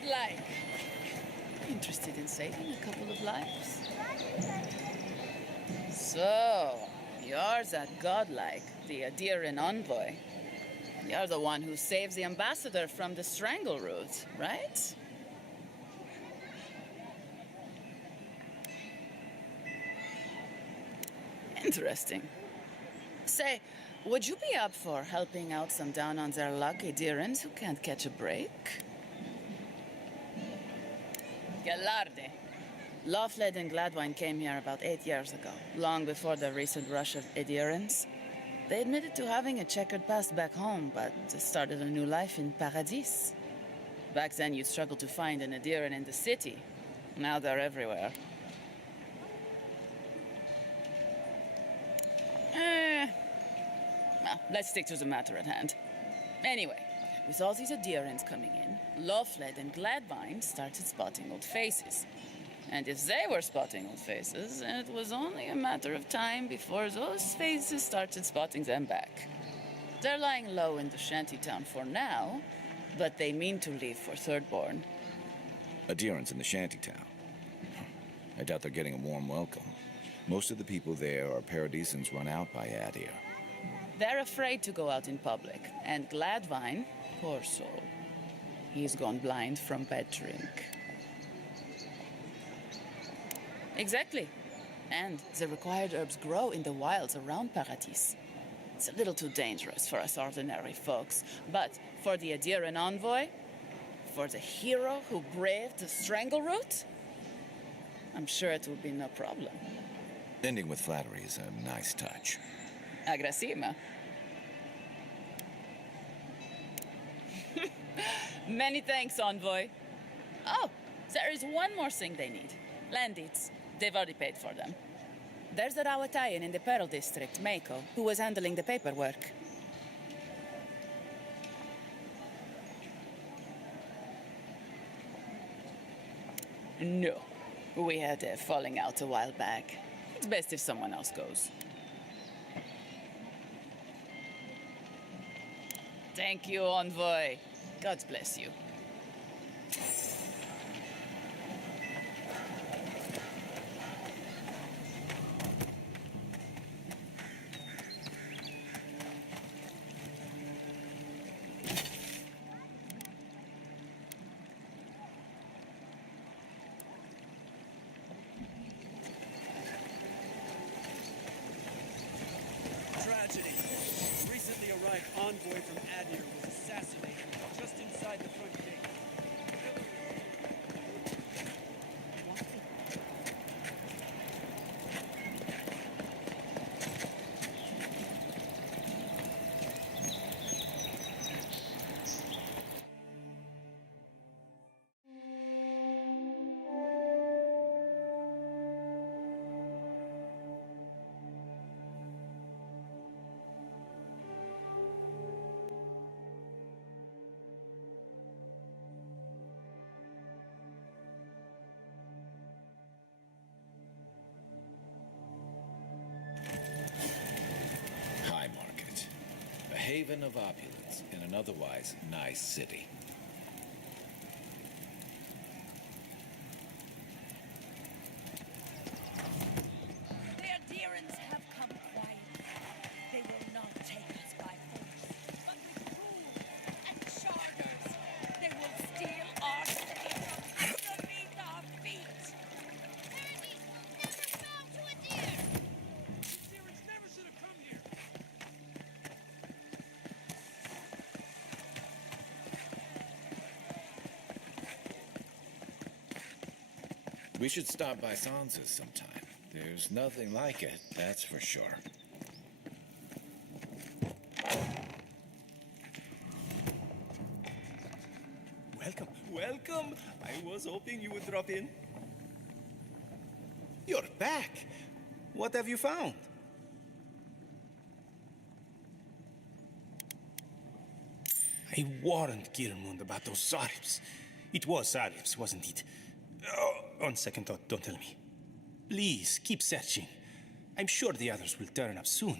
Godlike. Interested in saving a couple of lives? So, you're that godlike, the Adiran envoy. You're the one who saves the ambassador from the strangle root, right? Interesting. Say, would you be up for helping out some down-on-their-luck Adirans who can't catch a break? Galarde. Lawfled and Gladwine came here about 8 years ago, long before the recent rush of Adirans. They admitted to having a checkered past back home, but started a new life in Paradis. Back then, you'd struggle to find an Adiran in the city. Now they're everywhere. Well, let's stick to the matter at hand. Anyway, with all these Adirans coming in, Lawfled and Gladwine started spotting old faces. And if they were spotting old faces, it was only a matter of time before those faces started spotting them back. They're lying low in the shantytown for now, but they mean to leave for Thirdborn. Adirans in the shantytown. I doubt they're getting a warm welcome. Most of the people there are Paradisans run out by Adir. They're afraid to go out in public, and Gladwine, poor soul, he's gone blind from bad drink. Exactly. And the required herbs grow in the wilds around Paradis. It's a little too dangerous for us ordinary folks, but for the Adiran envoy, for the hero who braved the strangle route, I'm sure it will be no problem. Ending with flattery is a nice touch. Agrasima. Many thanks, envoy. Oh, there is one more thing they need. Land deeds. They've already paid for them. There's a Rawatayan in the Pearl District, Mako, who was handling the paperwork. No. We had a falling out a while back. It's best if someone else goes. Thank you, envoy. God bless you. boy from Adir was assassinated just inside the front gate. High Market. A haven of opulence in an otherwise nice city. The adherents have come quietly. They will not take us by force, but with rules and charters. They will steal our city from underneath our feet. Parodies will never bow to a deer! These Sirens never should have come here! We should stop by Sansa's sometime. There's nothing like it, that's for sure. Welcome, welcome. I was hoping you would drop in. You're back. What have you found? I warned Gilmund about those Zaribs. It was Zaribs, wasn't it? Oh, on second thought, don't tell me. Please, keep searching. I'm sure the others will turn up soon.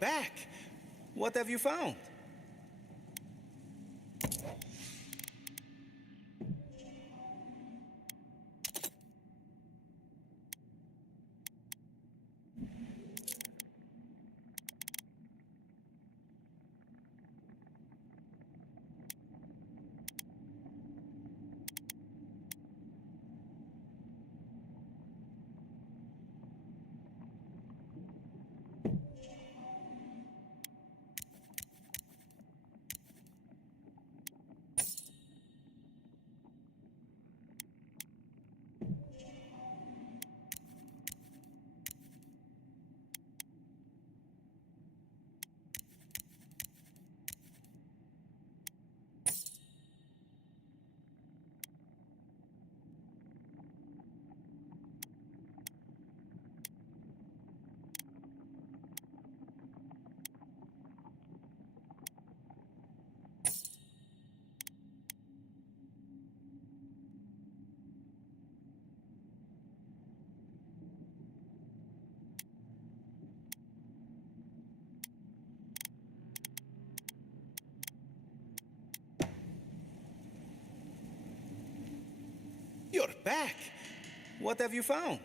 back. What have you found? You're back. What have you found?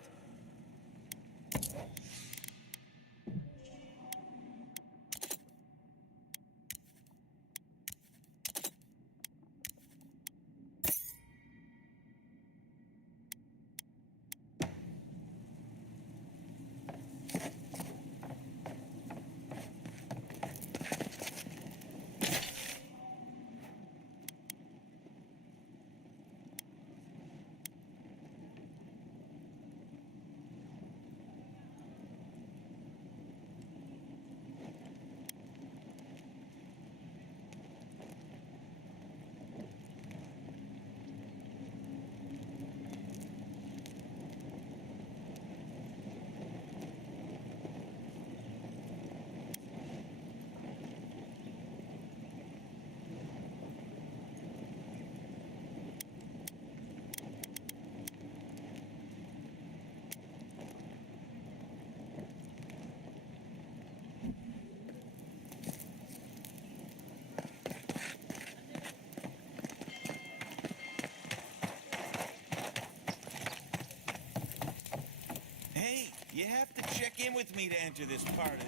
Hey, you have to check in with me to enter this part of the...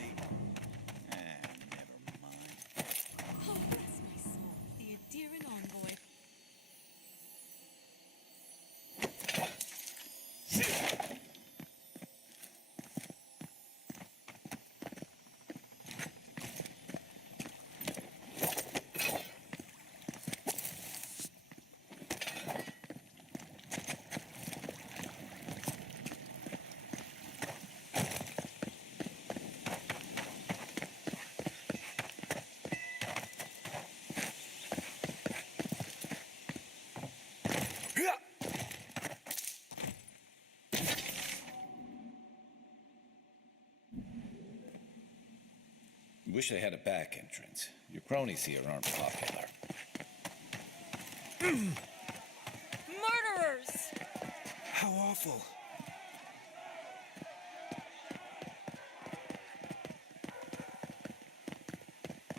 never mind. Oh, bless my soul. The adherent envoy. Wish I had a back entrance. Your cronies here aren't popular. Murderers! How awful.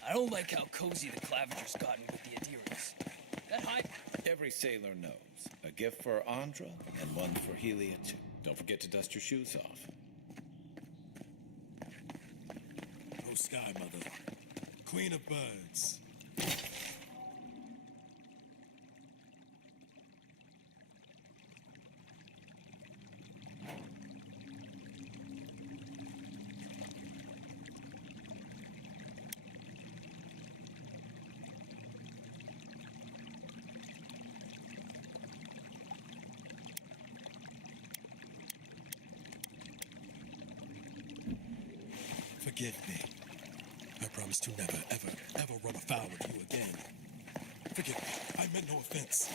I don't like how cozy the Clavigers gotten with the adherents. That high... Every sailor knows. A gift for Andra and one for Helia, too. Don't forget to dust your shoes off. Oh, Sky Mother, Queen of Birds. Forgive me. I promise to never, ever, ever run afoul of you again. Forgive me. I meant no offense.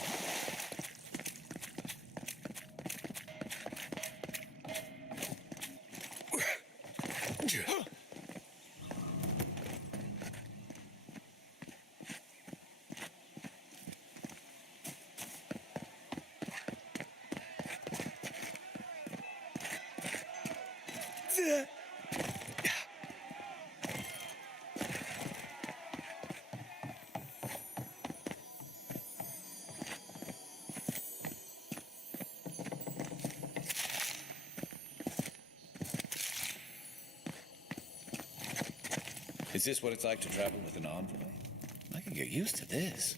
Is this what it's like to travel with an envoy? I can get used to this.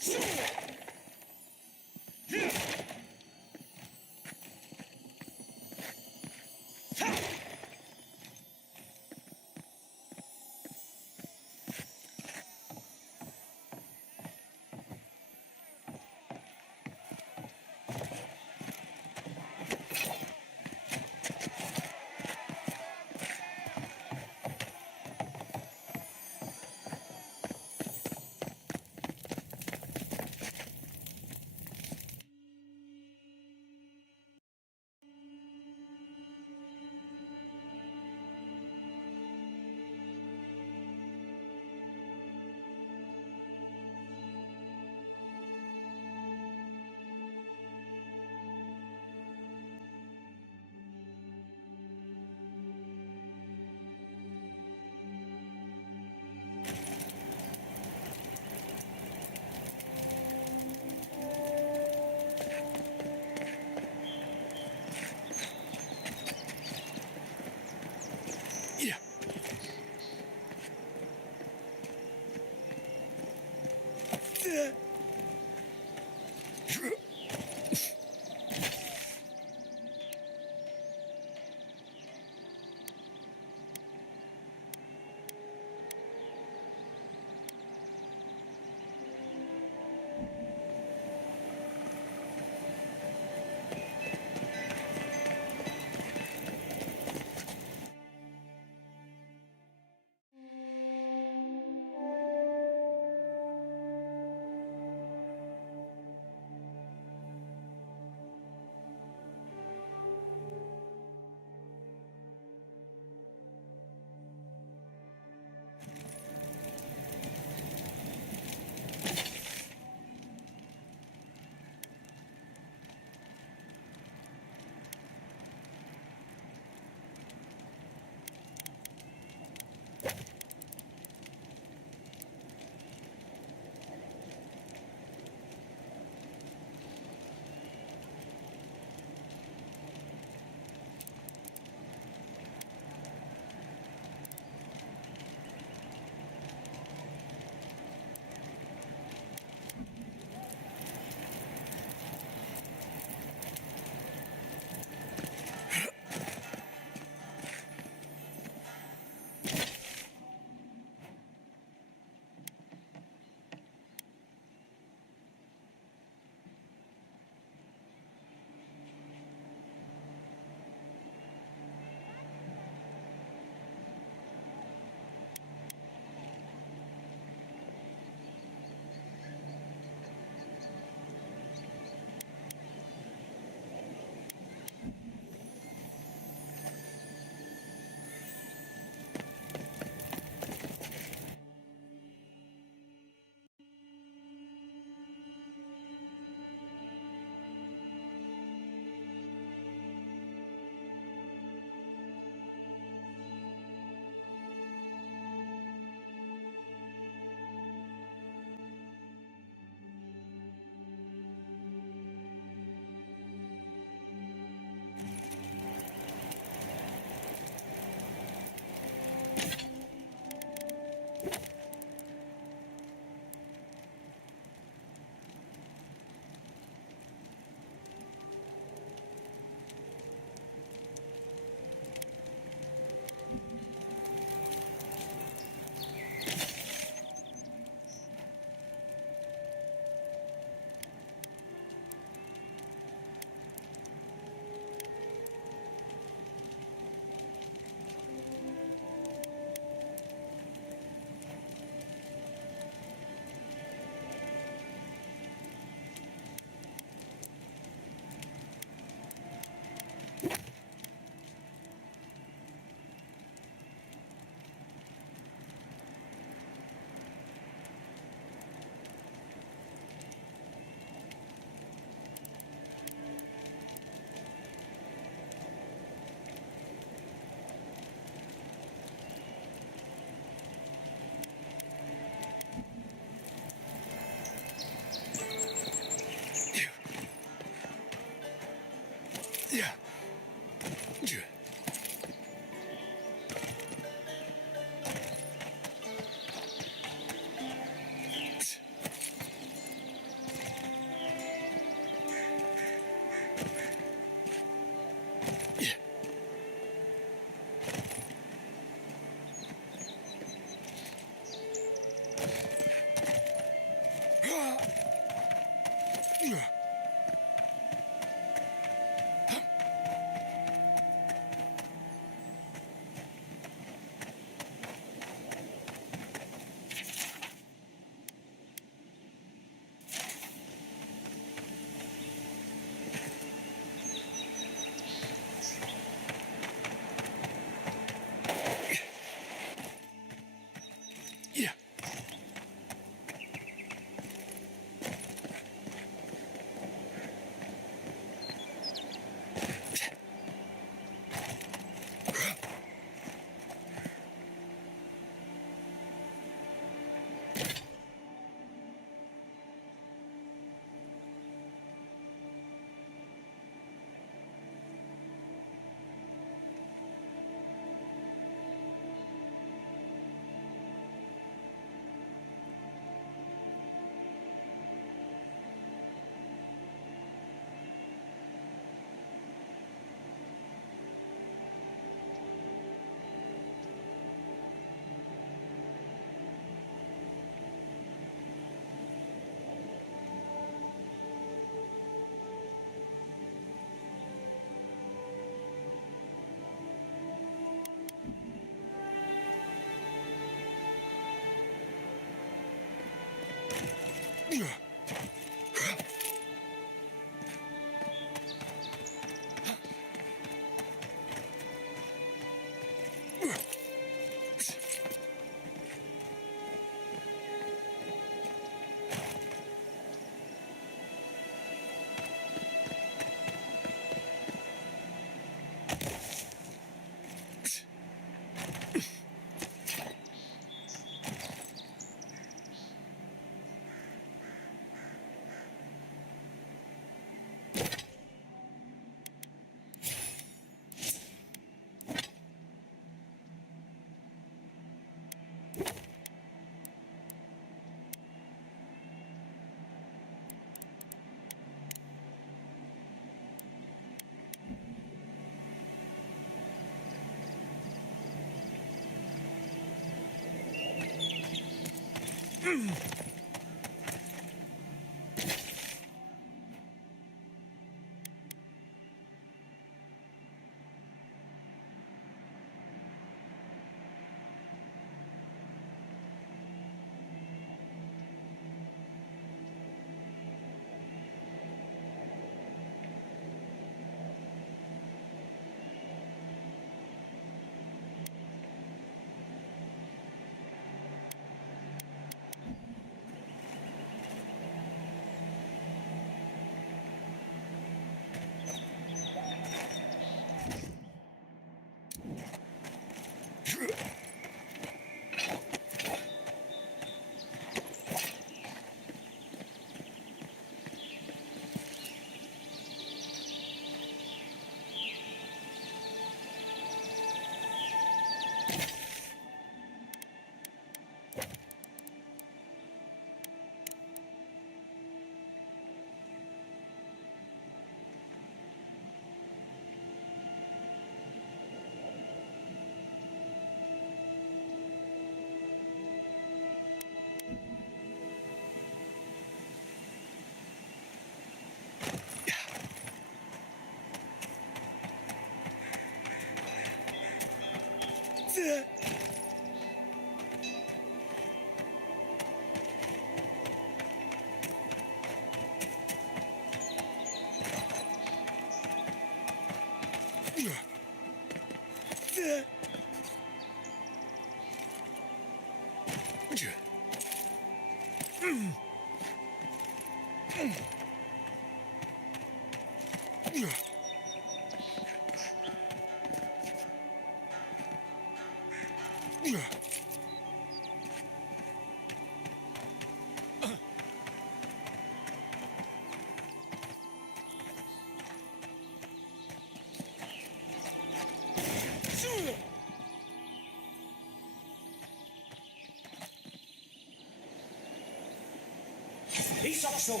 Peace up, so.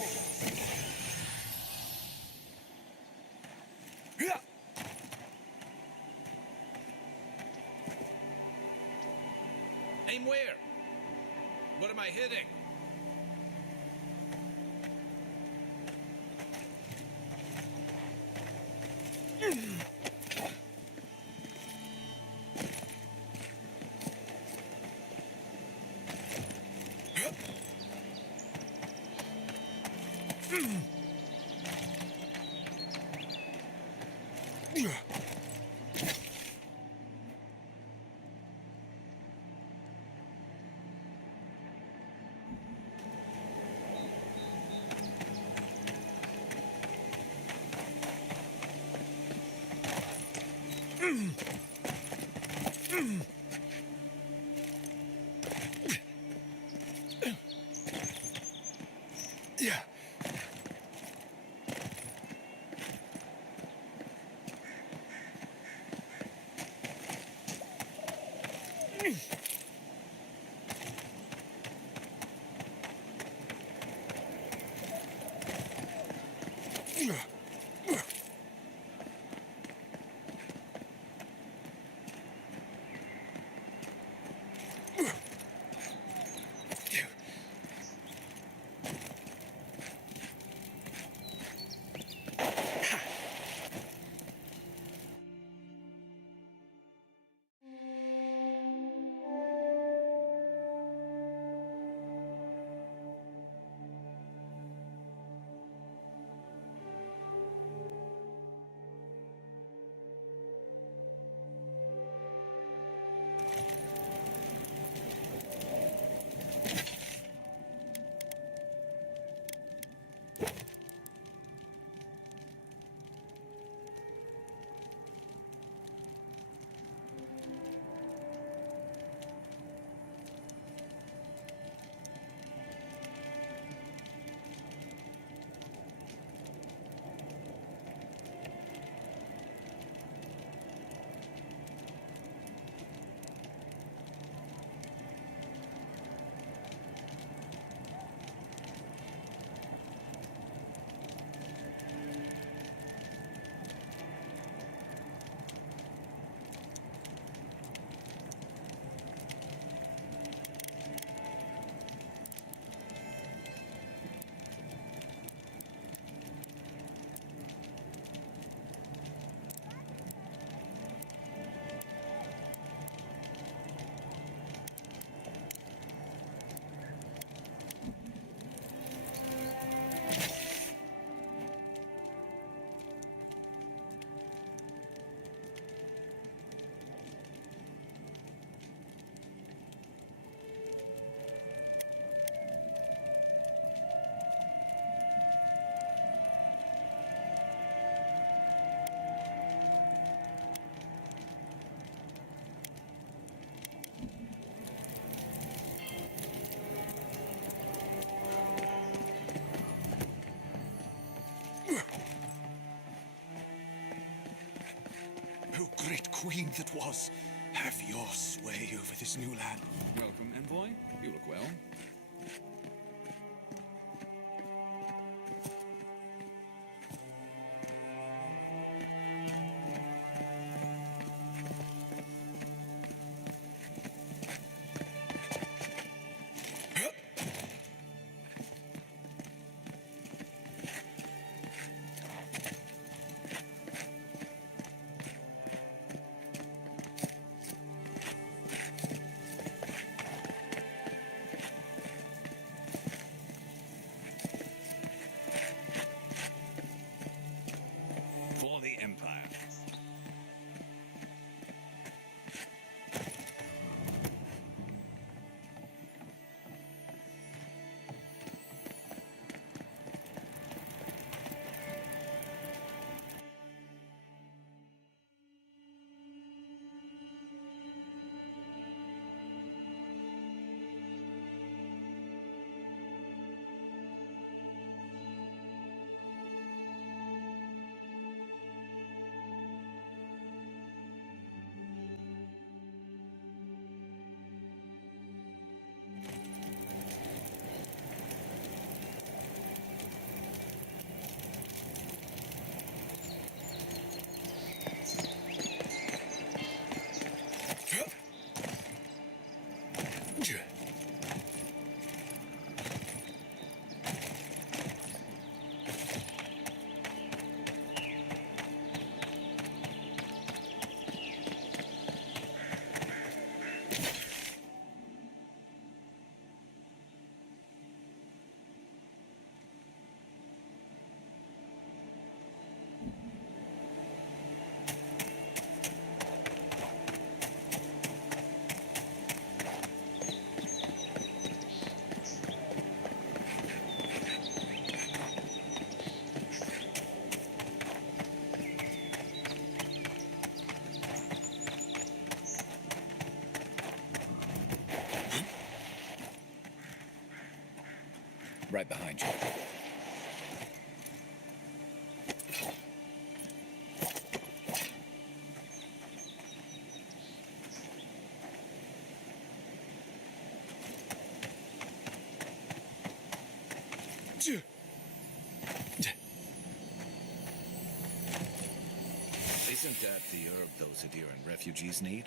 Aim where? What am I hitting? queen that was, have your sway over this new land. Welcome, envoy. You look well. For the Empire. Right behind you. Isn't that the herb those Adiran refugees need?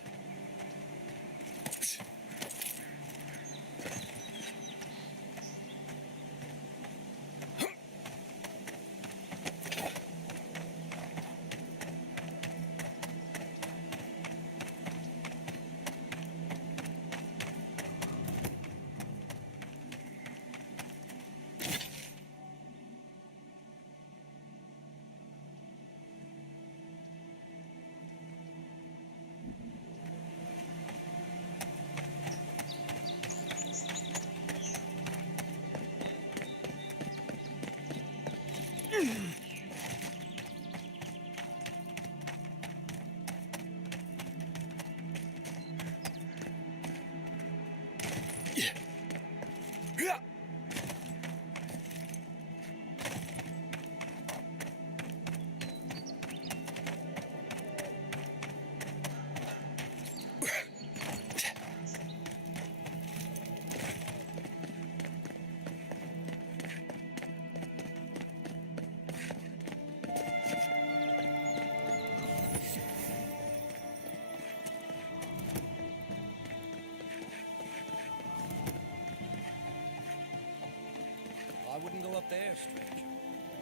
I wouldn't go up there, stranger.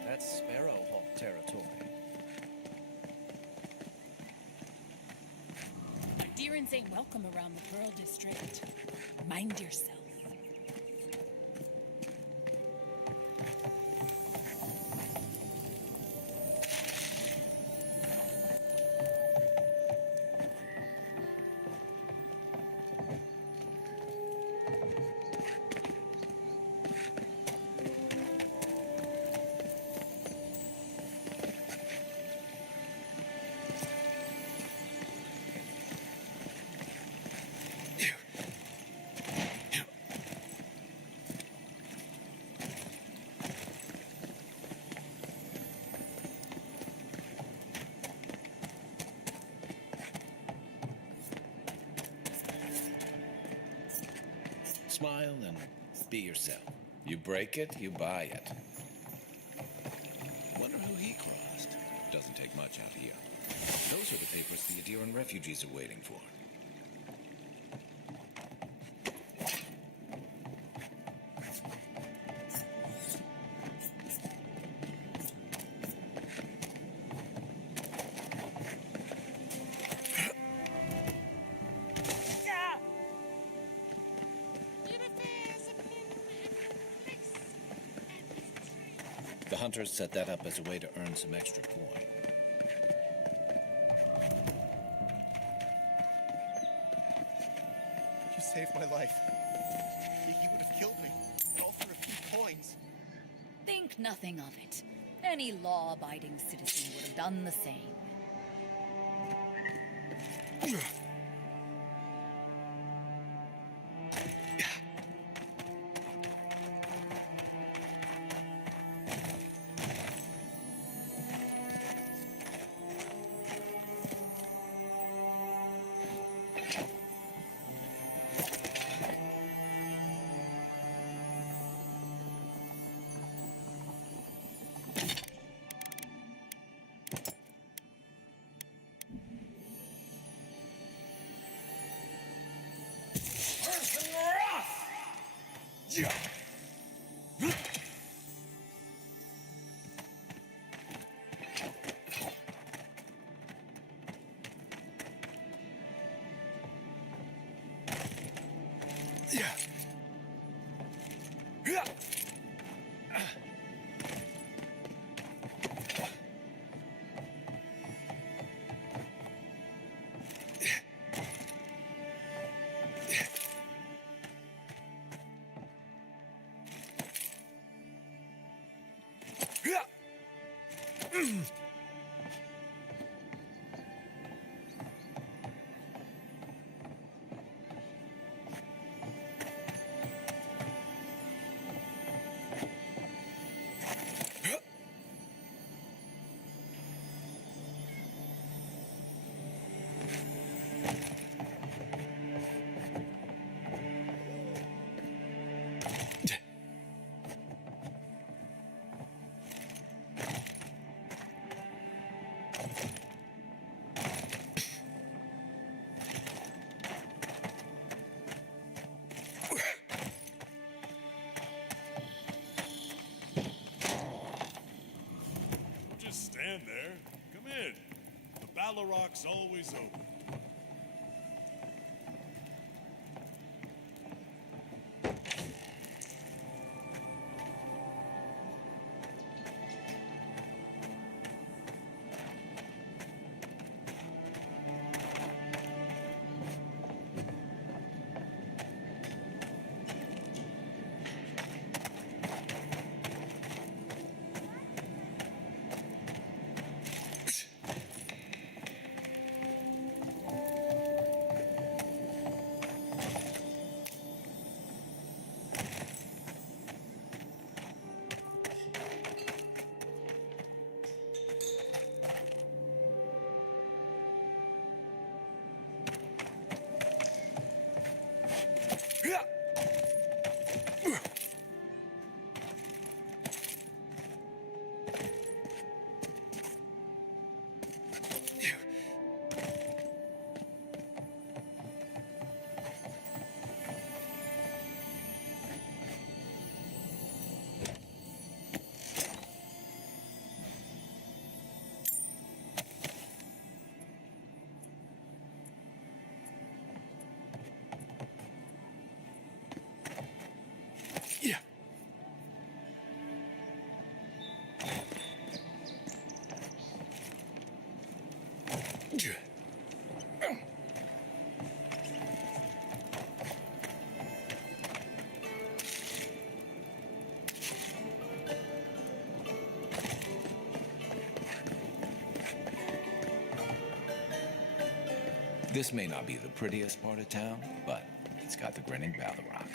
That's Sparrowhawk territory. Deerins ain't welcome around the Pearl District. Mind yourself. smile and be yourself. You break it, you buy it. Wonder who he crossed. Doesn't take much out here. Those are the papers the Adiran refugees are waiting for. The hunters set that up as a way to earn some extra coin. You saved my life. He would have killed me, all for a few coins. Think nothing of it. Any law-abiding citizen would have done the same. Just stand there. Come in. The Baloroc's always open. This may not be the prettiest part of town, but it's got the grinning Balorock.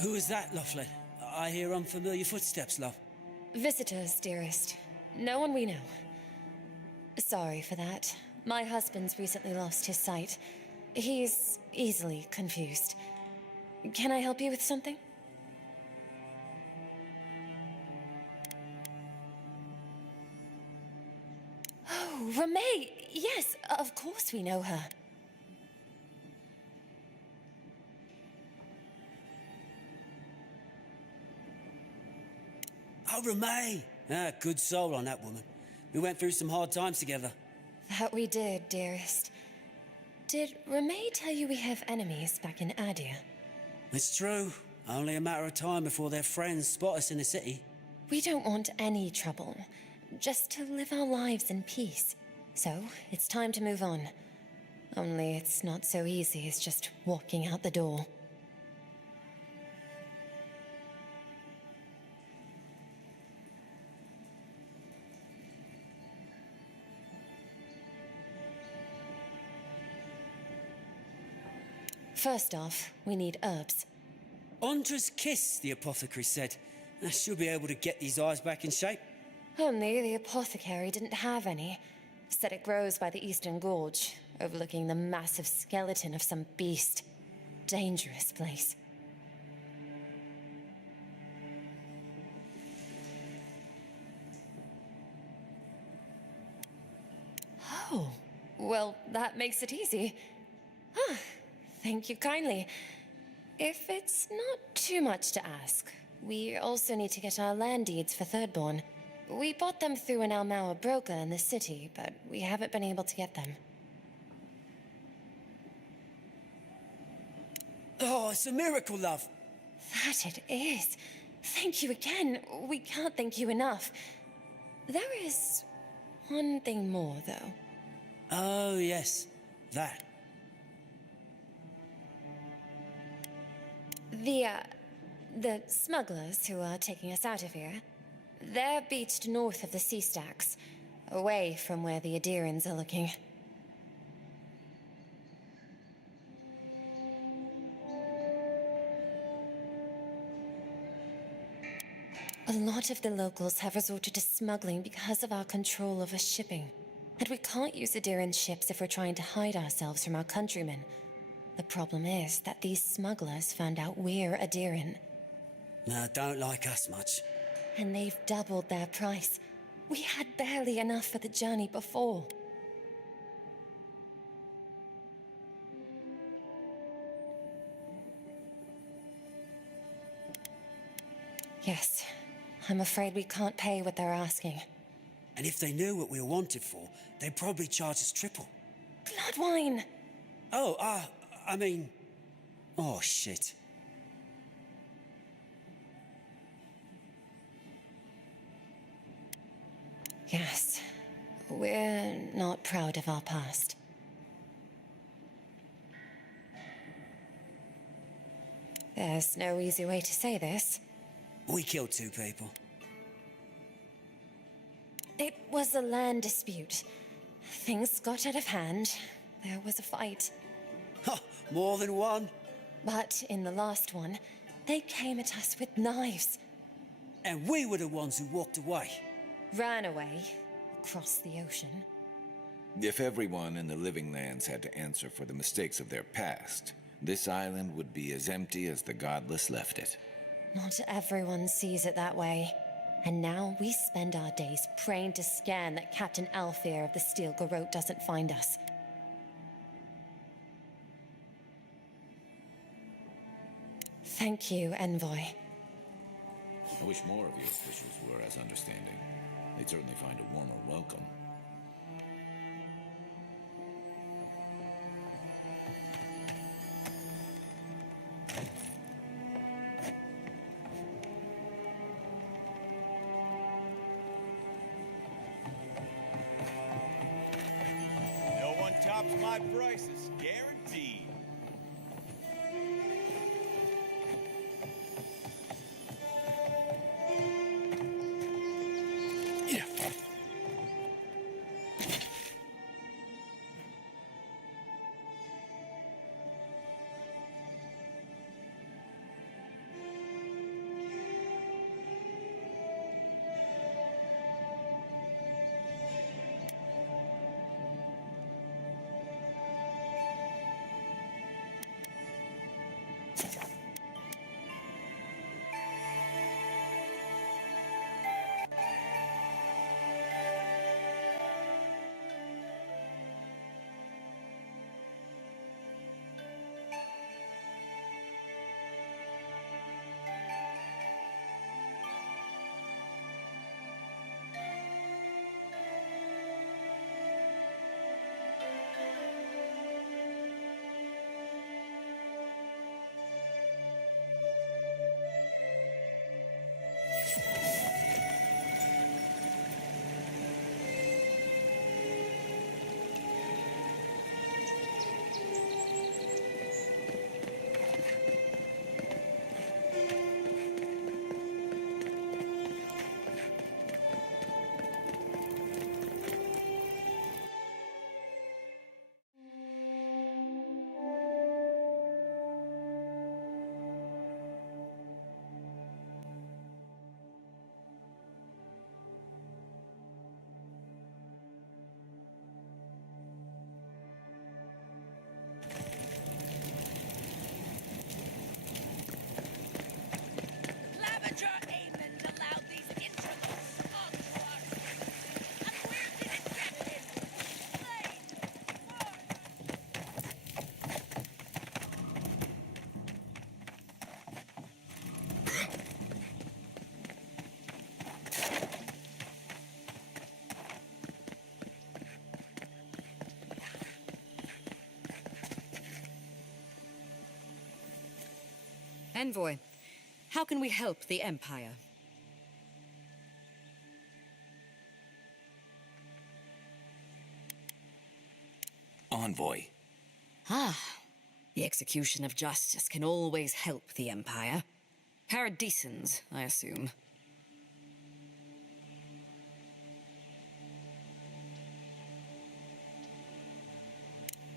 Who is that, Lovelet? I hear unfamiliar footsteps, love. Visitors, dearest. No one we know. Sorry for that. My husband's recently lost his sight. He's easily confused. Can I help you with something? Oh, Ramay! Yes, of course we know her. Oh, Ramay! Ah, good soul on that woman. We went through some hard times together. That we did, dearest. Did Ramay tell you we have enemies back in Adia? It's true. Only a matter of time before their friends spot us in the city. We don't want any trouble. Just to live our lives in peace. So, it's time to move on. Only it's not so easy as just walking out the door. First off, we need herbs. Ondra's kiss, the apothecary said. She'll be able to get these eyes back in shape. Only the apothecary didn't have any. Said it grows by the Eastern Gorge, overlooking the massive skeleton of some beast. Dangerous place. Oh, well, that makes it easy. Ah, thank you kindly. If it's not too much to ask, we also need to get our land deeds for Thirdborn. We bought them through an Almaua broker in the city, but we haven't been able to get them. Oh, it's a miracle, love. That it is. Thank you again. We can't thank you enough. There is one thing more, though. Oh, yes. That. The smugglers who are taking us out of here, they're beached north of the sea stacks, away from where the Adirans are looking. A lot of the locals have resorted to smuggling because of our control over shipping. And we can't use Adiran ships if we're trying to hide ourselves from our countrymen. The problem is that these smugglers found out we're Adiran. No, don't like us much. And they've doubled their price. We had barely enough for the journey before. Yes, I'm afraid we can't pay what they're asking. And if they knew what we were wanted for, they'd probably charge us triple. Blood wine! Oh, I mean... Oh, shit. Yes, we're not proud of our past. There's no easy way to say this. We killed 2 people. It was a land dispute. Things got out of hand. There was a fight. Ha! More than one? But in the last one, they came at us with knives. And we were the ones who walked away. Ran away across the ocean. If everyone in the living lands had to answer for the mistakes of their past, this island would be as empty as the godless left it. Not everyone sees it that way. And now we spend our days praying to Scan that Captain Alfear of the Steel Garrote doesn't find us. Thank you, Envoy. I wish more of your officials were as understanding. They'd certainly find a warmer welcome. No one tops my prices, guaranteed. Clavenger Aemond allowed these intricate constructs. And where did it get him? Blade! Sword! Envoy, how can we help the Empire? Envoy. Ah, the execution of justice can always help the Empire. Paradisans, I assume.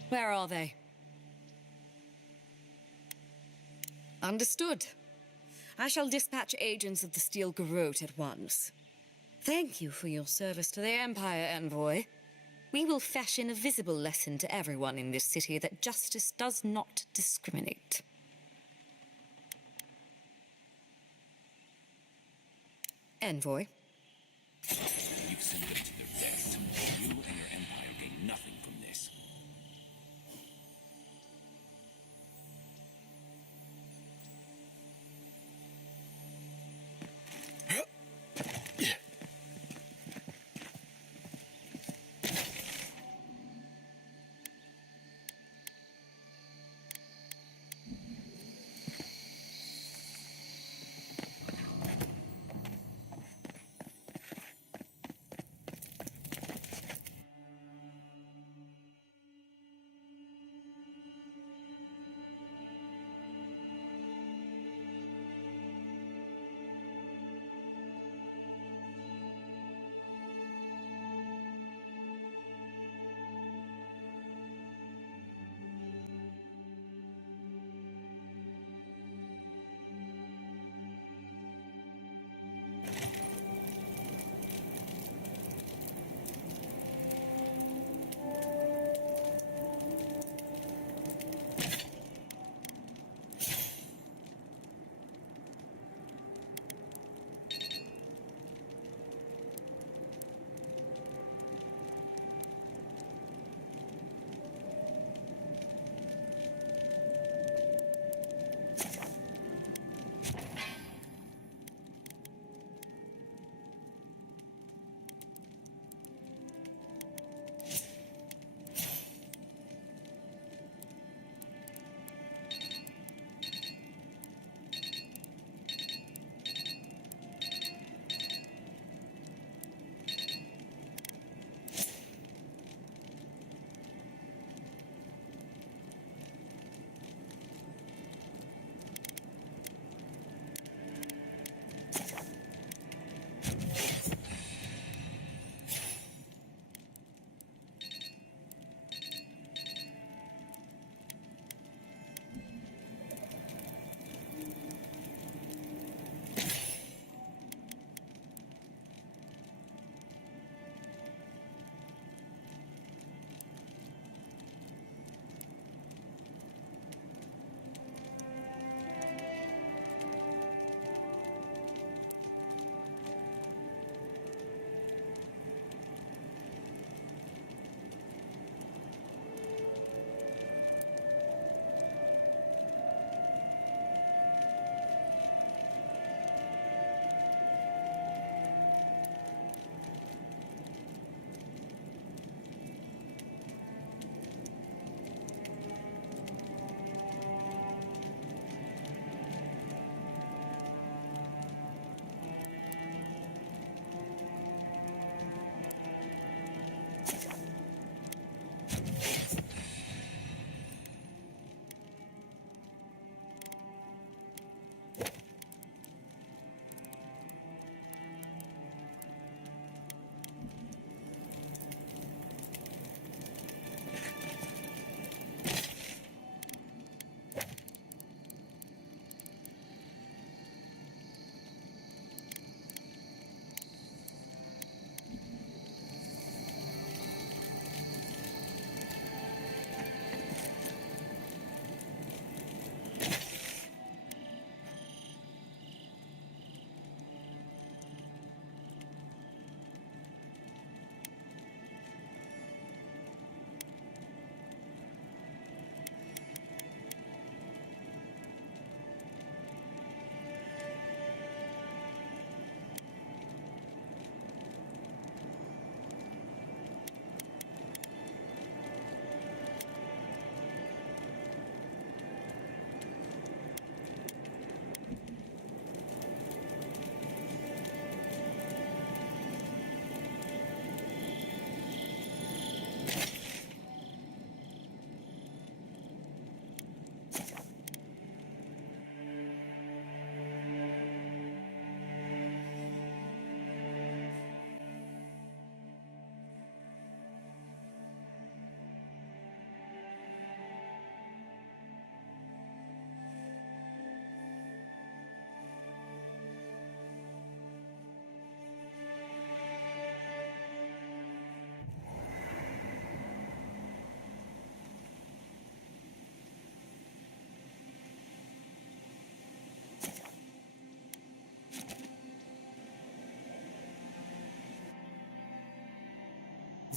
Where are they? Understood. I shall dispatch agents of the Steel Garrote at once. Thank you for your service to the Empire, Envoy. We will fashion a visible lesson to everyone in this city that justice does not discriminate. Envoy. You've sent them to their death. You and your empire gain nothing from this.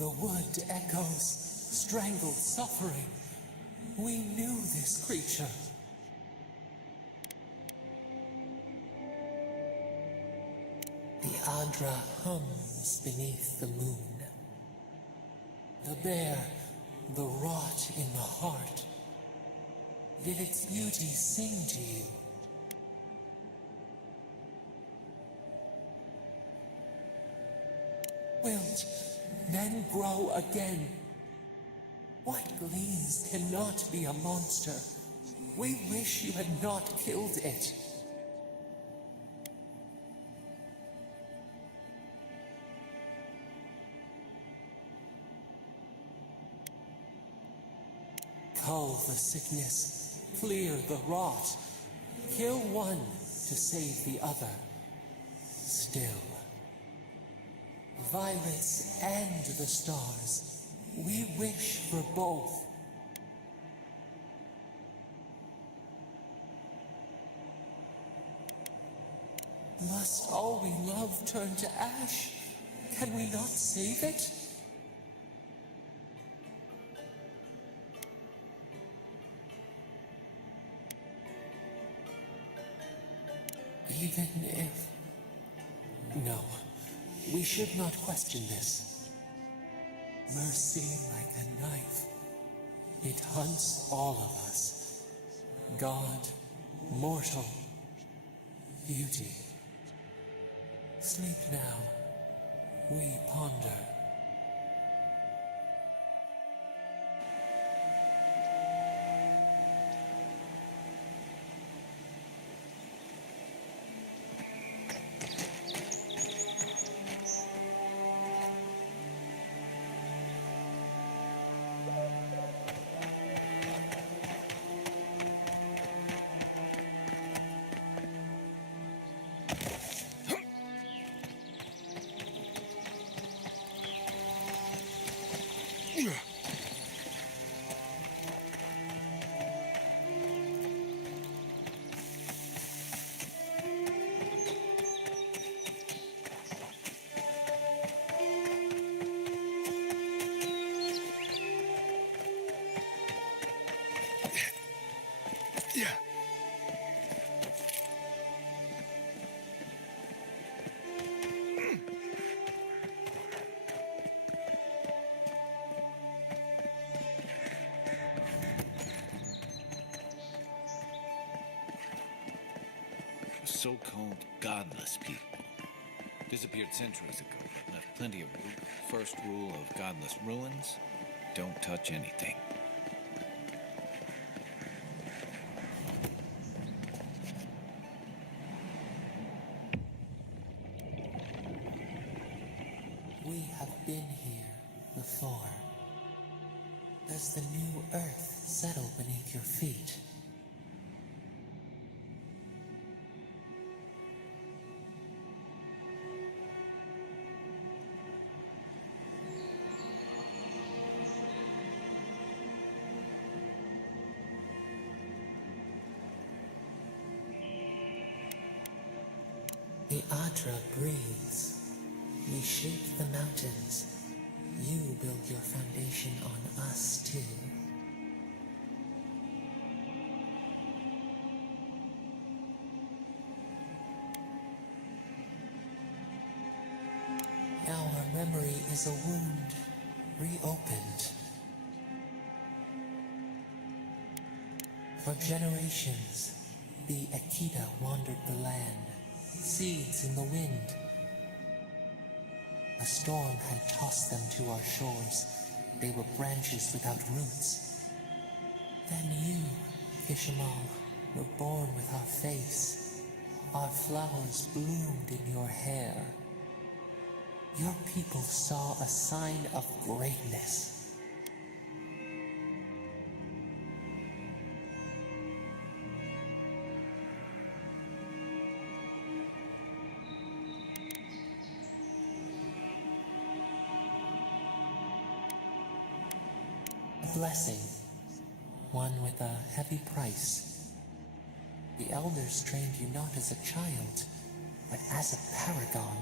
The wood echoes, strangled suffering. We knew this creature. The Adra hums beneath the moon. The bear, the rot in the heart. Did its beauty sing to you? Wilt, then grow again. What gleams cannot be a monster? We wish you had not killed it. Cull the sickness, clear the rot, kill one to save the other. Still, violets and the stars, we wish for both. Must all we love turn to ash? Can we not save it? Even if... No, we should not question this. Mercy like a knife. It hunts all of us. God, mortal, beauty. Sleep now. We ponder. So-called godless people disappeared centuries ago, but left plenty of root. First rule of godless ruins: don't touch anything. We have been here before. Does the new earth settle beneath your feet? The Adra breathes. We shape the mountains. You build your foundation on us, too. Our memory is a wound, reopened. For generations, the Akita wandered the land, seeds in the wind. A storm had tossed them to our shores. They were branches without roots. Then you, Kishimal, were born with our face. Our flowers bloomed in your hair. Your people saw a sign of greatness. A blessing, one with a heavy price. The elders trained you not as a child, but as a paragon.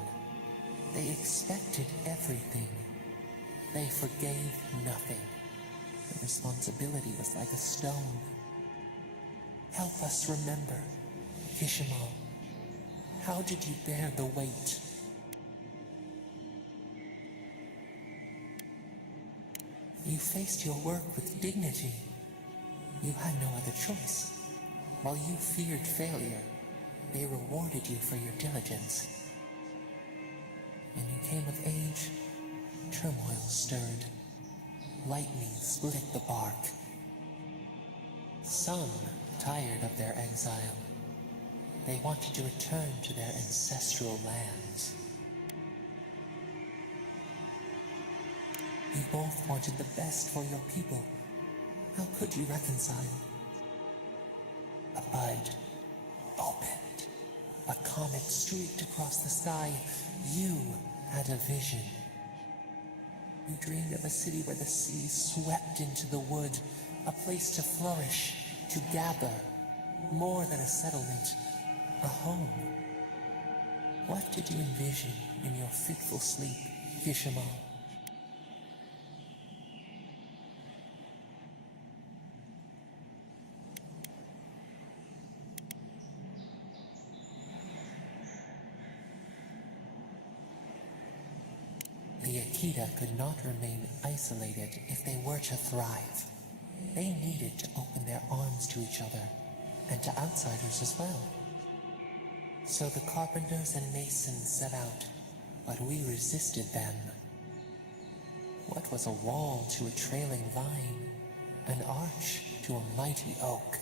They expected everything. They forgave nothing. The responsibility was like a stone. Help us remember, Kishimal. How did you bear the weight? You faced your work with dignity. You had no other choice. While you feared failure, they rewarded you for your diligence. When you came of age, turmoil stirred. Lightning split the bark. Some, tired of their exile, they wanted to return to their ancestral lands. You both wanted the best for your people. How could you reconcile? A bud opened. A comet streaked across the sky. You had a vision. You dreamed of a city where the sea swept into the wood, a place to flourish, to gather, more than a settlement, a home. What did you envision in your fitful sleep, Kishimal? The Akita could not remain isolated if they were to thrive. They needed to open their arms to each other, and to outsiders as well. So the carpenters and masons set out, but we resisted them. What was a wall to a trailing vine, an arch to a mighty oak?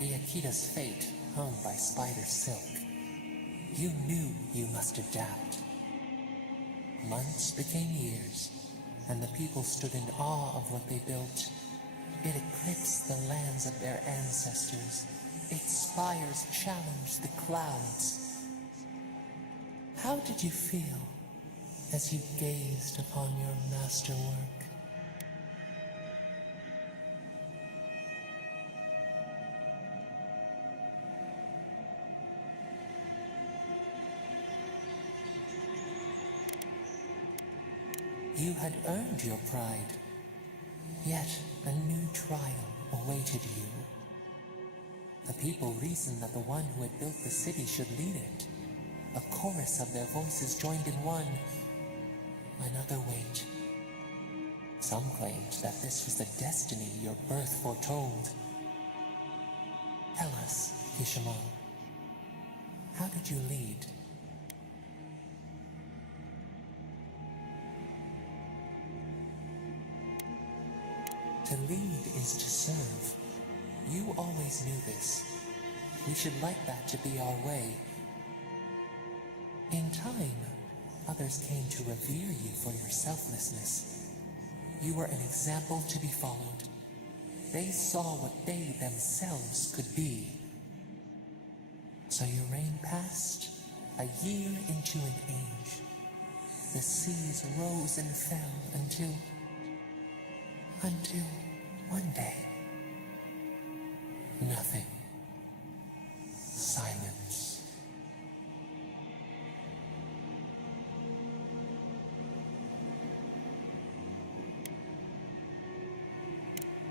The Akita's fate hung by spider silk. You knew you must adapt. Months became years, and the people stood in awe of what they built. It eclipsed the lands of their ancestors. Its spires challenged the clouds. How did you feel as you gazed upon your masterwork? You had earned your pride, yet a new trial awaited you. The people reasoned that the one who had built the city should lead it. A chorus of their voices joined in one. Another wait. Some claimed that this was the destiny your birth foretold. Tell us, Kishimal, how did you lead? To lead is to serve. You always knew this. We should like that to be our way. In time, others came to revere you for your selflessness. You were an example to be followed. They saw what they themselves could be. So your reign passed, a year into an age. The seas rose and fell until one day, nothing. Silence.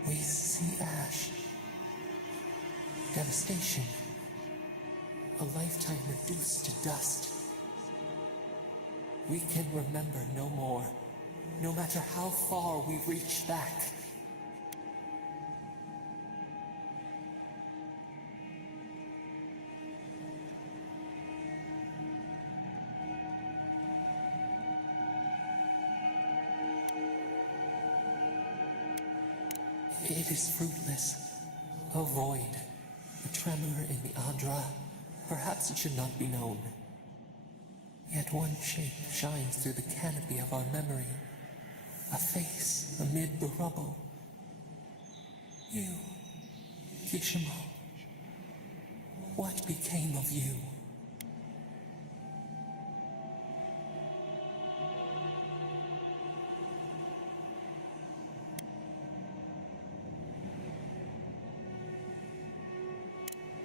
We see ash, devastation, a lifetime reduced to dust. We can remember no more, no matter how far we reach back. It is fruitless, a void, a tremor in the Andhra. Perhaps it should not be known. Yet one shape shines through the canopy of our memory, a face amid the rubble. You, Kishimal, what became of you?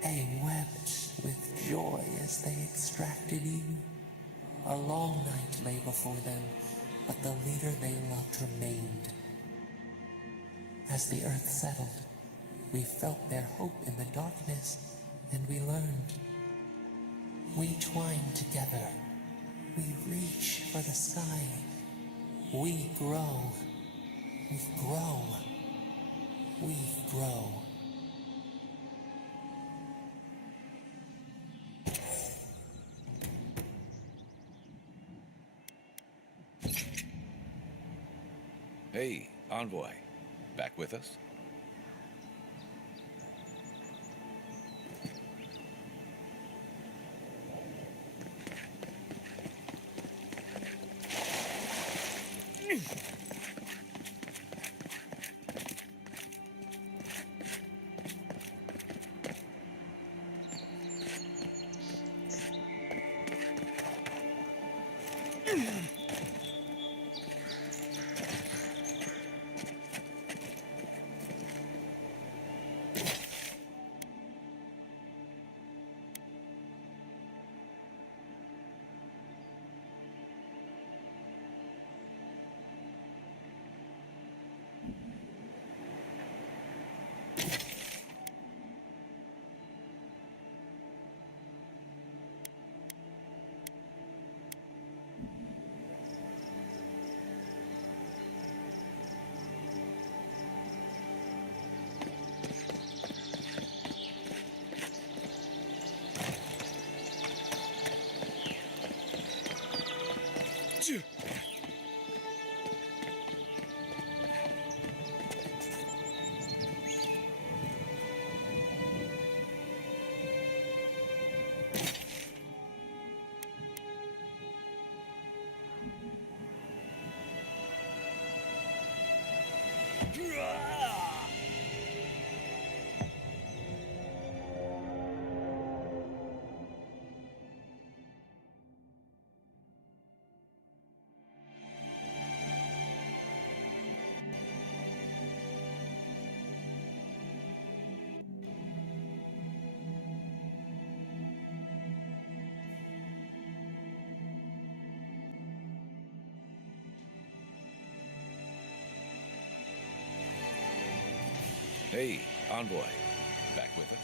They wept with joy as they extracted you. A long night lay before them, but the leader they loved remained. As the earth settled, we felt their hope in the darkness, and we learned. We twine together. We reach for the sky. We grow. We grow. We grow. Hey, Envoy. Back with us? Hey, Envoy. Back with us?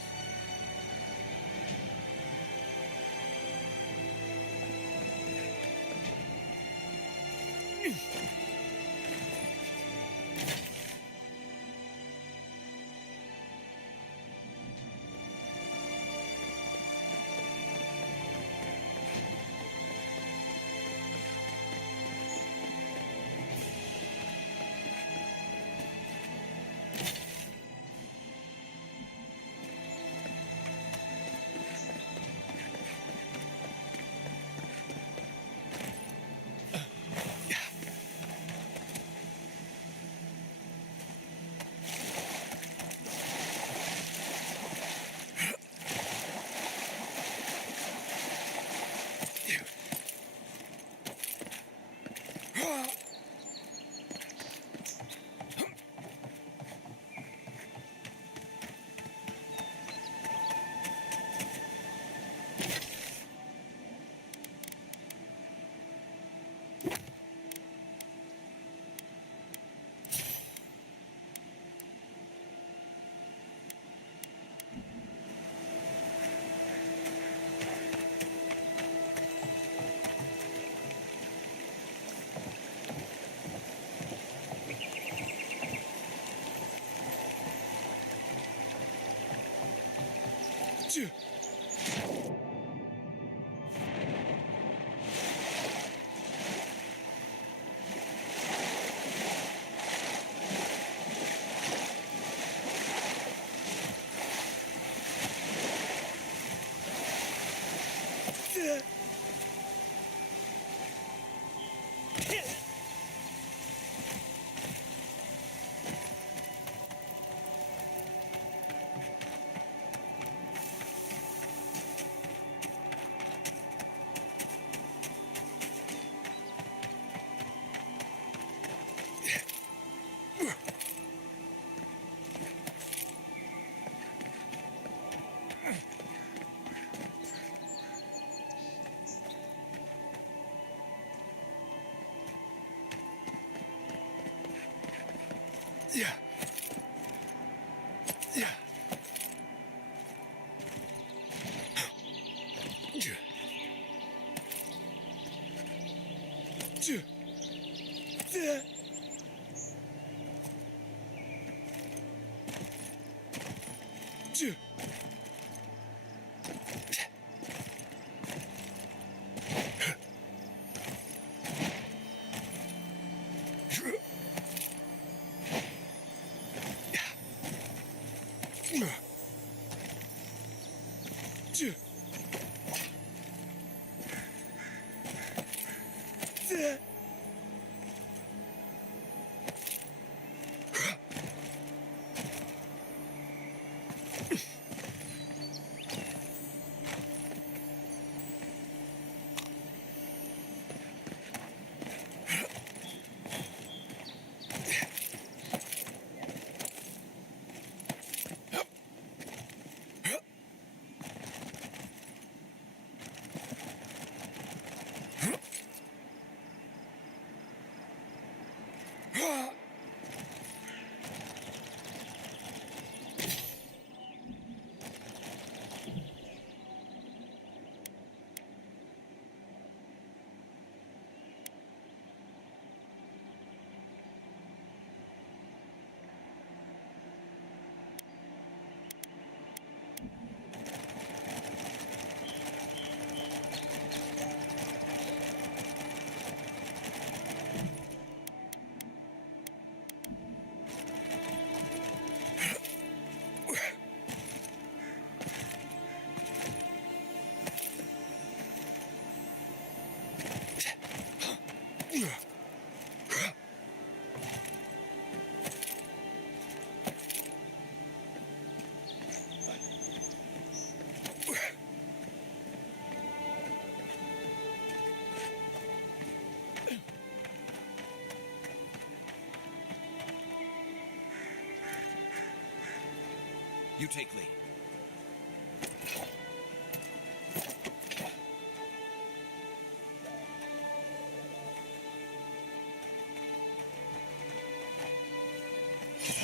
You take lead.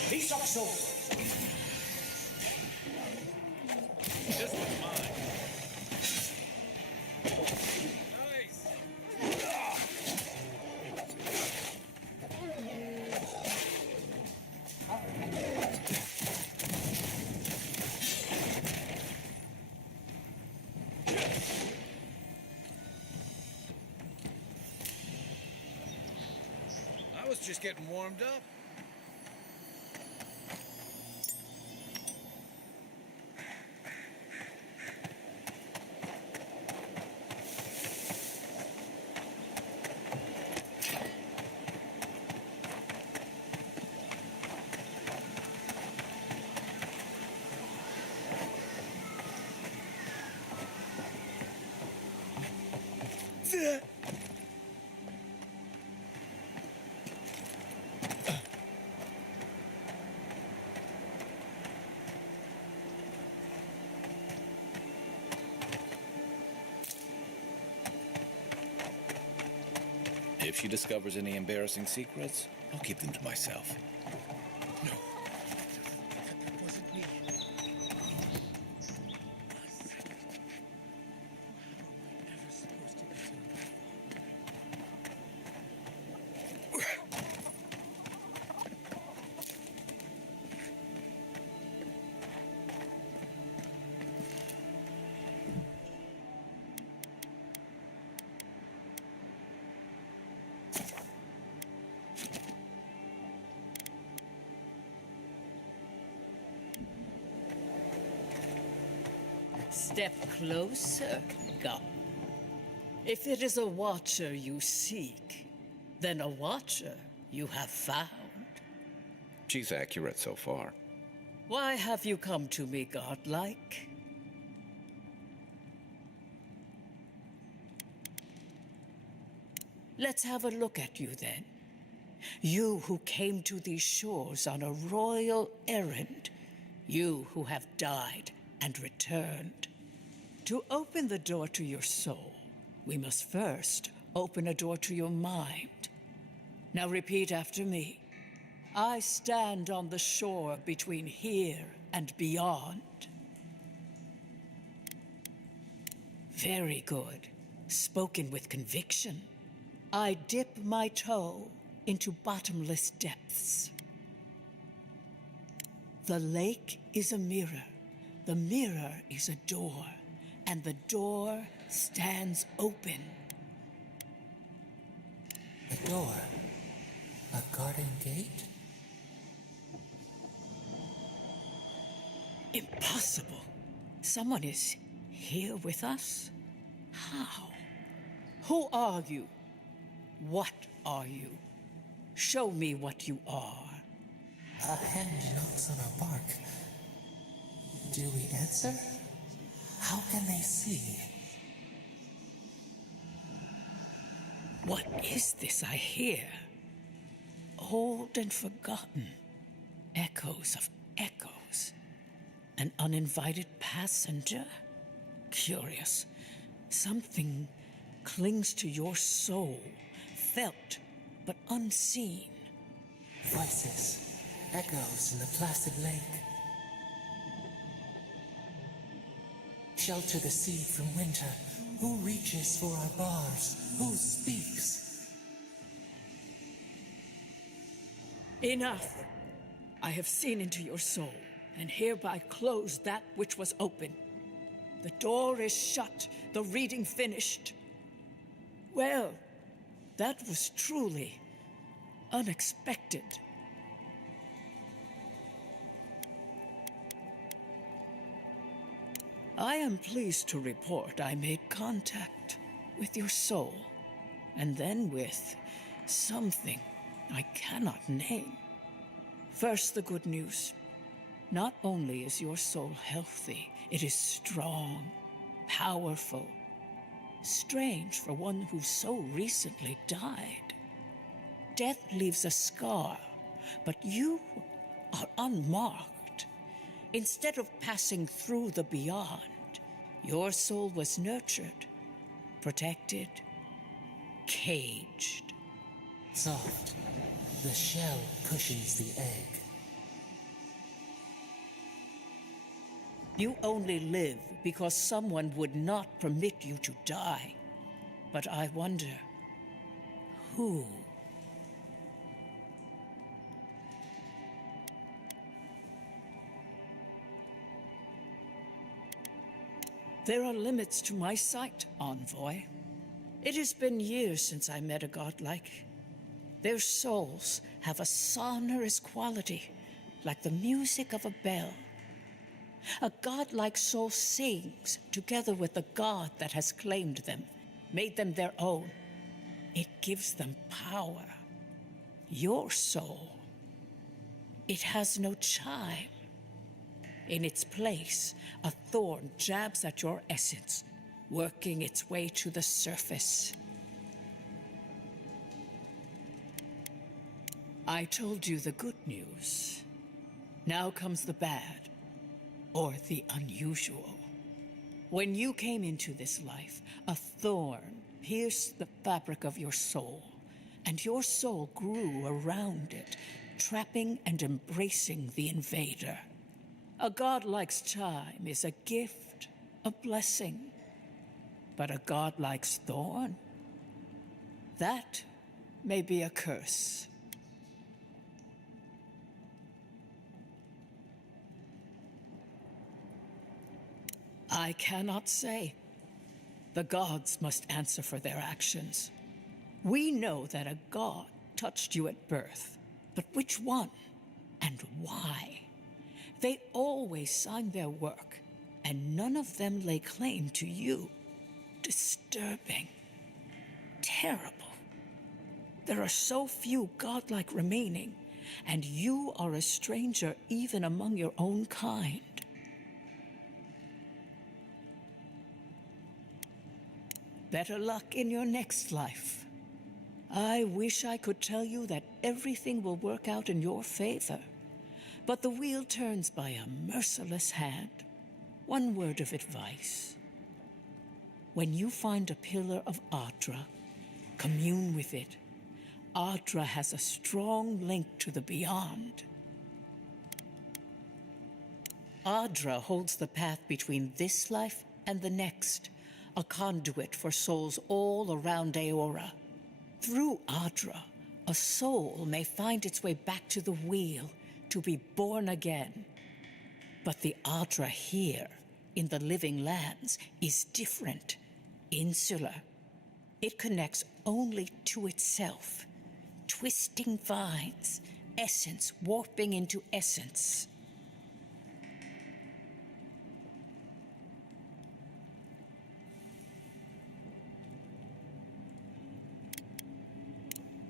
Peace up, soul. This one's mine. I was just getting warmed up. If she discovers any embarrassing secrets, I'll keep them to myself. No. That wasn't me. Never supposed to be Step closer, Gun. If it is a watcher you seek, then a watcher you have found. She's accurate so far. Why have you come to me, godlike? Let's have a look at you then. You who came to these shores on a royal errand. You who have died and returned. To open the door to your soul, we must first open a door to your mind. Now repeat after me. I stand on the shore between here and beyond. Very good. Spoken with conviction. I dip my toe into bottomless depths. The lake is a mirror. The mirror is a door. And the door stands open. A door? A garden gate? Impossible. Someone is here with us? How? Who are you? What are you? Show me what you are. A hand knocks on our bark. Do we answer? How can they see? What is this I hear? Old and forgotten. Echoes of echoes. An uninvited passenger? Curious. Something clings to your soul, felt but unseen. Voices, echoes in the placid lake. Shelter the sea from winter. Who reaches for our bars? Who speaks? Enough! I have seen into your soul, and hereby close that which was open. The door is shut, the reading finished. Well, that was truly unexpected. I am pleased to report I made contact with your soul, and then with something I cannot name. First, the good news. Not only is your soul healthy, it is strong, powerful. Strange for one who so recently died. Death leaves a scar, but you are unmarked. Instead of passing through the beyond, your soul was nurtured, protected, caged. Soft. The shell cushions the egg. You only live because someone would not permit you to die. But I wonder, who? There are limits to my sight, Envoy. It has been years since I met a godlike. Their souls have a sonorous quality, like the music of a bell. A godlike soul sings together with the god that has claimed them, made them their own. It gives them power. Your soul, it has no chime. In its place, a thorn jabs at your essence, working its way to the surface. I told you the good news. Now comes the bad, or the unusual. When you came into this life, a thorn pierced the fabric of your soul, and your soul grew around it, trapping and embracing the invader. A godlike's chime is a gift, a blessing. But a godlike's thorn? That may be a curse. I cannot say. The gods must answer for their actions. We know that a god touched you at birth, but which one and why? They always signed their work, and none of them lay claim to you. Disturbing. Terrible. There are so few godlike remaining, and you are a stranger even among your own kind. Better luck in your next life. I wish I could tell you that everything will work out in your favor. But the wheel turns by a merciless hand. One word of advice. When you find a pillar of Ardra, commune with it. Ardra has a strong link to the beyond. Adra holds the path between this life and the next, a conduit for souls all around Aora. Through Adra, a soul may find its way back to the wheel to be born again. But the Adra here, in the living lands, is different, insular. It connects only to itself, twisting vines, essence warping into essence.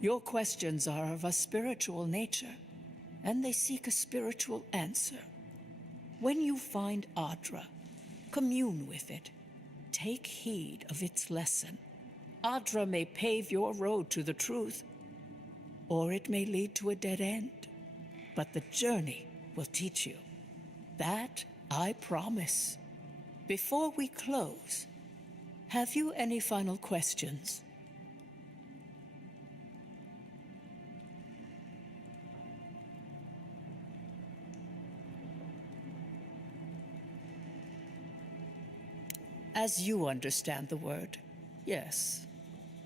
Your questions are of a spiritual nature, and they seek a spiritual answer. When you find Adra, commune with it. Take heed of its lesson. Adra may pave your road to the truth, or it may lead to a dead end. But the journey will teach you. That I promise. Before we close, have you any final questions? As you understand the word, yes.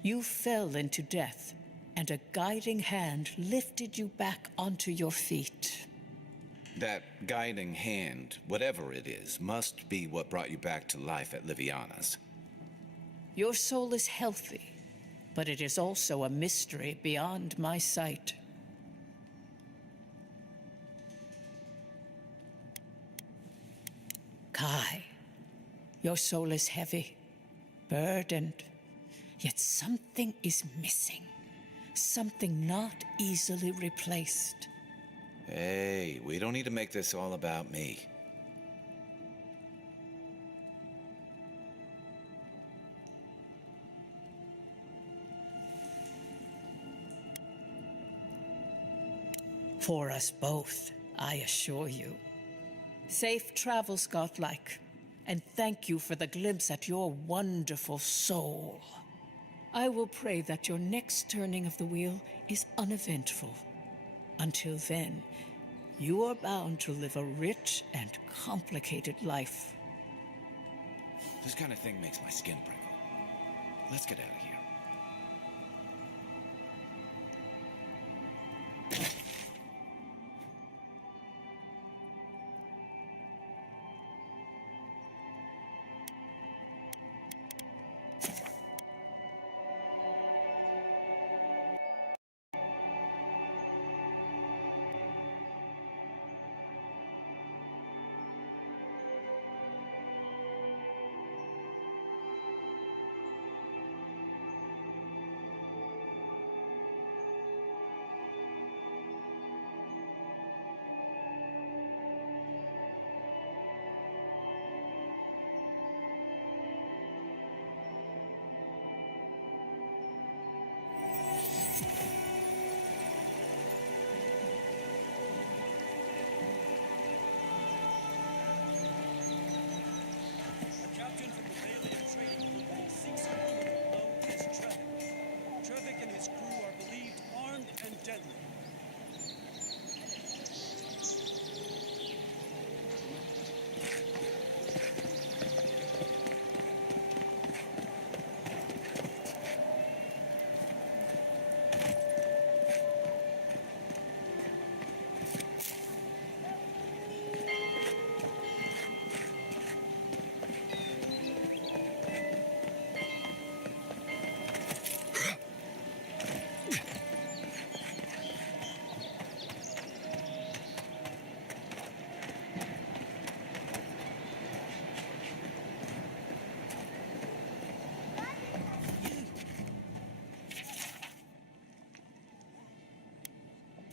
You fell into death, and a guiding hand lifted you back onto your feet. That guiding hand, whatever it is, must be what brought you back to life at Liviana's. Your soul is healthy, but it is also a mystery beyond my sight. Kai, your soul is heavy, burdened, yet something is missing. Something not easily replaced. Hey, we don't need to make this all about me. For us both, I assure you. Safe travels, godlike, and thank you for the glimpse at your wonderful soul. I will pray that your next turning of the wheel is uneventful. Until then, you are bound to live a rich and complicated life. This kind of thing makes my skin prickle. Let's get out of here. Captain from the Valiant Trading Group 600 below is Trevik. Trevik and his crew are believed armed and deadly.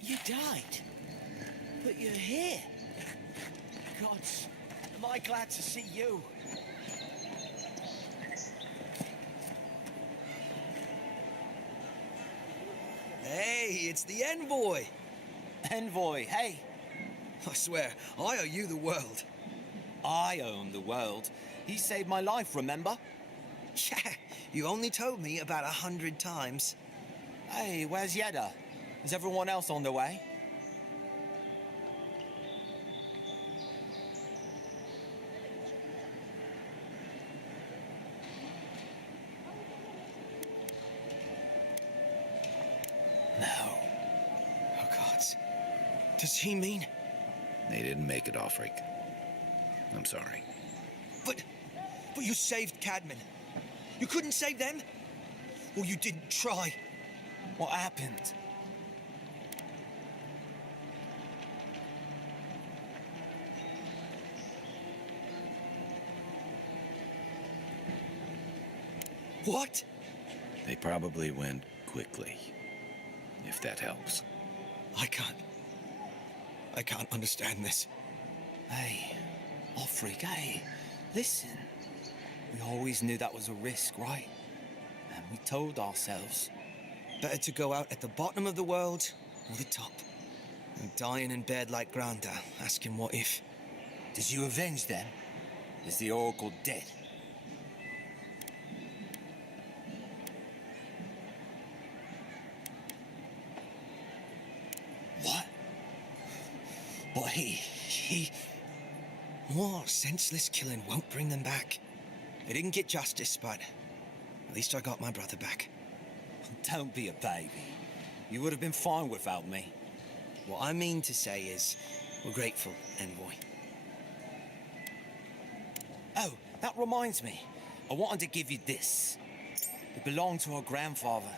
You died, but you're here. Gods, am I glad to see you. Hey, it's the envoy. Envoy, hey. I swear, I owe you the world. I owe him the world. He saved my life, remember? Yeah, you only told me about 100 times. Hey, where's Yeda? Is everyone else on the way? Does he mean... They didn't make it, Offric. I'm sorry. But you saved Cadman. You couldn't save them? Or you didn't try? What happened? What? They probably went quickly, if that helps. I can't understand this. Hey, Offric, hey, listen. We always knew that was a risk, right? And we told ourselves, better to go out at the bottom of the world or the top. And dying in bed like Granda, asking what if. Did you avenge them? Is the Oracle dead? What? But he... More senseless killing won't bring them back. They didn't get justice, but at least I got my brother back. Don't be a baby. You would have been fine without me. What I mean to say is, we're grateful, Envoy. Oh, that reminds me. I wanted to give you this. It belonged to our grandfather.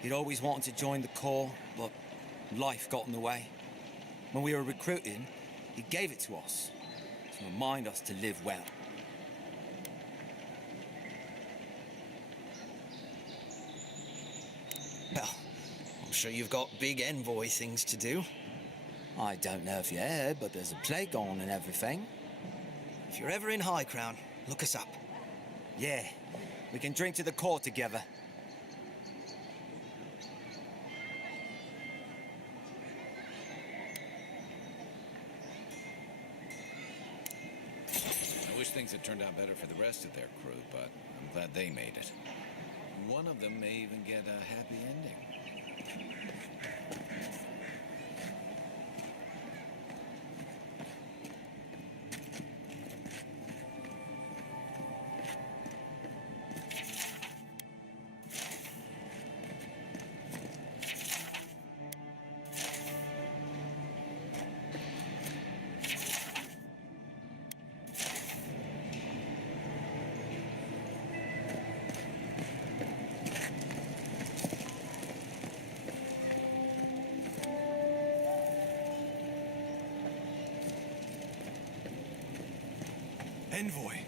He'd always wanted to join the Corps, but life got in the way. When we were recruiting, he gave it to us to remind us to live well. Well, I'm sure you've got big Envoy things to do. I don't know if you heard, but there's a plague on and everything. If you're ever in High Crown, look us up. Yeah, we can drink to the Corps together. I wish things had turned out better for the rest of their crew, but I'm glad they made it. One of them may even get a happy ending. Envoy,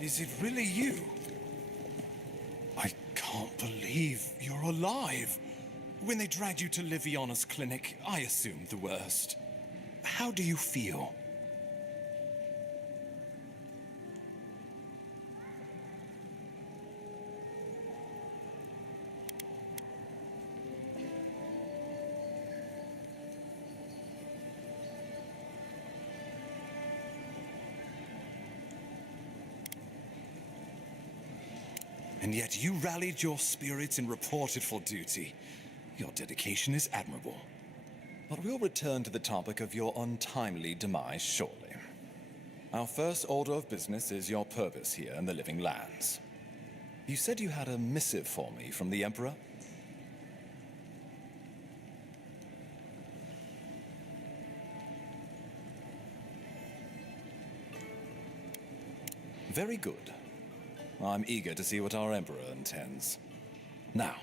is it really you? I can't believe you're alive. When they dragged you to Liviana's clinic, I assumed the worst. How do you feel? And yet you rallied your spirits and reported for duty. Your dedication is admirable. But we'll return to the topic of your untimely demise shortly. Our first order of business is your purpose here in the Living Lands. You said you had a missive for me from the Emperor? Very good. I'm eager to see what our Emperor intends. Now,